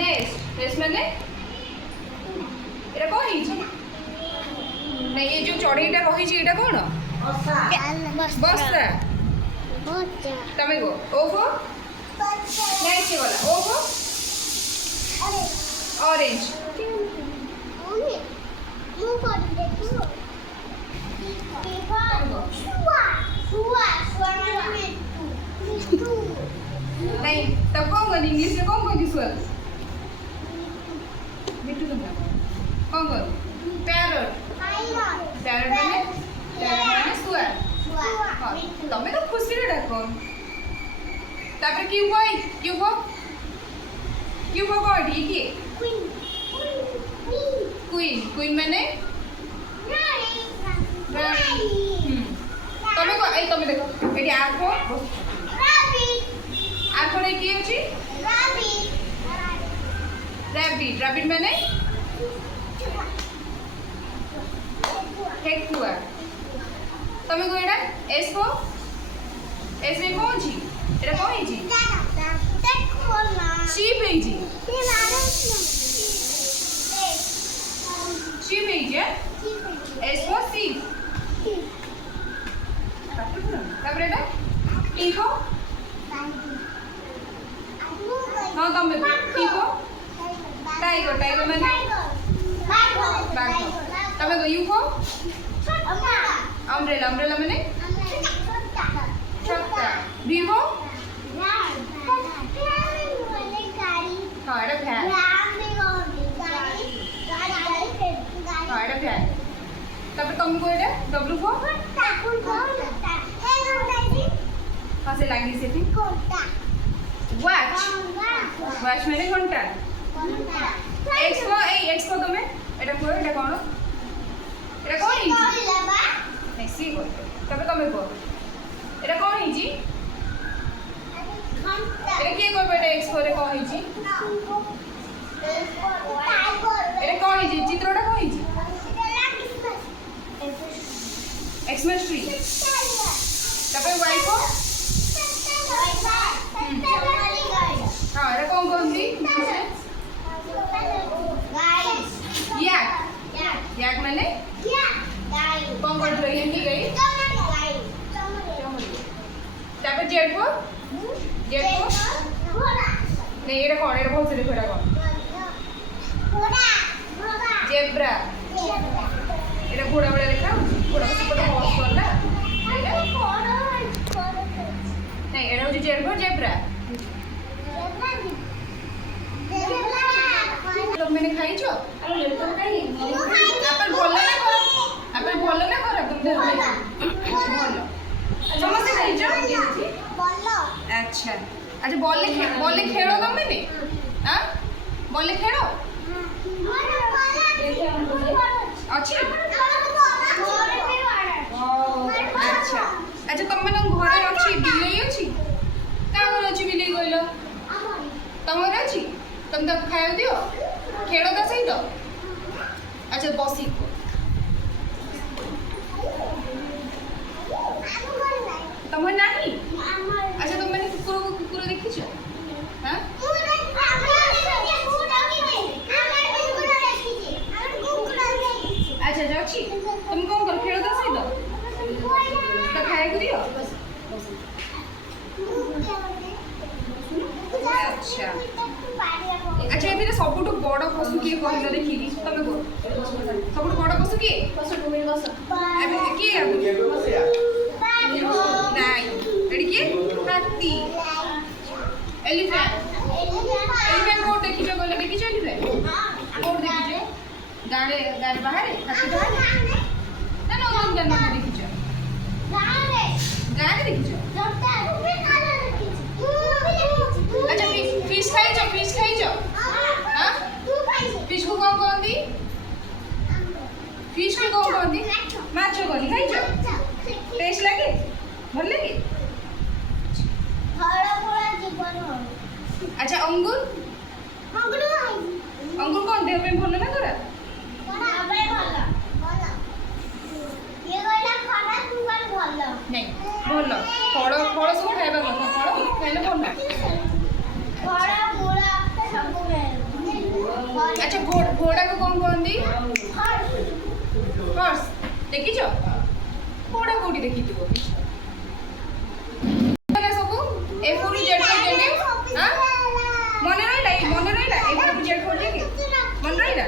next माने एटा को हिची नहीं ये जो चढ़ईटा रही एटा कौन बस्ता तमे गो ओहो नेक्स्ट वाला ओहो ऑरेंज नहीं तब कौन कौन इंग्लिश में कौन कौन स्वर मिट्टू तुम कौन कौन पैरट पैरट माने स्वर तमे तो खुशी रे डाको तापर क्यों कोडी की क्वीन माने तमे को ए तमे देखो एटी आखो आखो रे की अछि रैबिट माने ठेकुआ तमे को एटा एस में कौन छी एटा कौन छी शीप है जी शीप है जी एस फॉर शीप तापर एटा टीको हां तमे टीको टाइगर माने बाघ तमे को यूको अम्ब्रेला माने छत्ता वीवो हाँ एटा फैन हाँ एटा फैन तापर तुमको एटा डब्ल्यू को हाँ से लागी सेठी वॉच माने घंटा एक्स को तमे एटा को एटा कोन एटा कोन हिजी नहीं सी को तबे तमे को एटा कोन हिजी एटा के को बेटा एक्स को रे कोन हिजी एटा कोन हिजी चित्रटा कोन हिजी एक्समस ट्री तबे वाई को हां एटा कोन कोंदी याक माने कौन कर रही है नहीं गई तापर जेड को नहीं एटा कौन एटा बहुत से देखो एटा कौन जेब्रा एटा घोड़ा बड़ा देखा घोड़ा को पता बहुत करला नहीं एटा हो जेड को जेब्रा लोग मैंने खाई छो एप्पल बोलो ना करो तुम दे बोलो समझते खाई छो अच्छा अच्छा बॉल खेलो तुम मैंने हां बॉल खेलो अच्छी अच्छा अच्छा तुम मैंने घरे अच्छी बिलेई अच्छी का घर अच्छी बिलेई कहलो तुम घर अच्छी तुम तो खाया दियो खेलो ता सही तो अच्छा बसी तुम नहीं अच्छा तुम मैंने कुकुर देखी छो हां अच्छा जाउची तुम कौन कर खेलो ता सही तो खाया दियो अच्छा अच्छा ये सबुठ बड़ पशु किए कहल देखी तमे को सबुठ बड़ पशु किए किए नाई एडी किए हाथी एलिफेंट कोड देखी जो गले देखी जो एलिफेंट कोड देखी जो गाड़े बाहर हाथी बाहर ना ना देखी जो गाड़े देखी जो अच्छा फिश खाई जो हां फिश को कौन कहंदी फिश को कौन कहंदी माछ कहंदी खाई जो टेस्ट लागे भल लागे अच्छा अंगूर कौन देह पे भल ना करा नहीं भल फल फल सब खाइबा कथा फल खाइले भल अच्छा घोड़ा को कौन कहती हॉर्स देखिछ घोड़ा कोठी देखिथिबो सब ए फोर जेड खोजेंगे हां मन रहिला ए फोर जेड खोजेंगे मन रहिला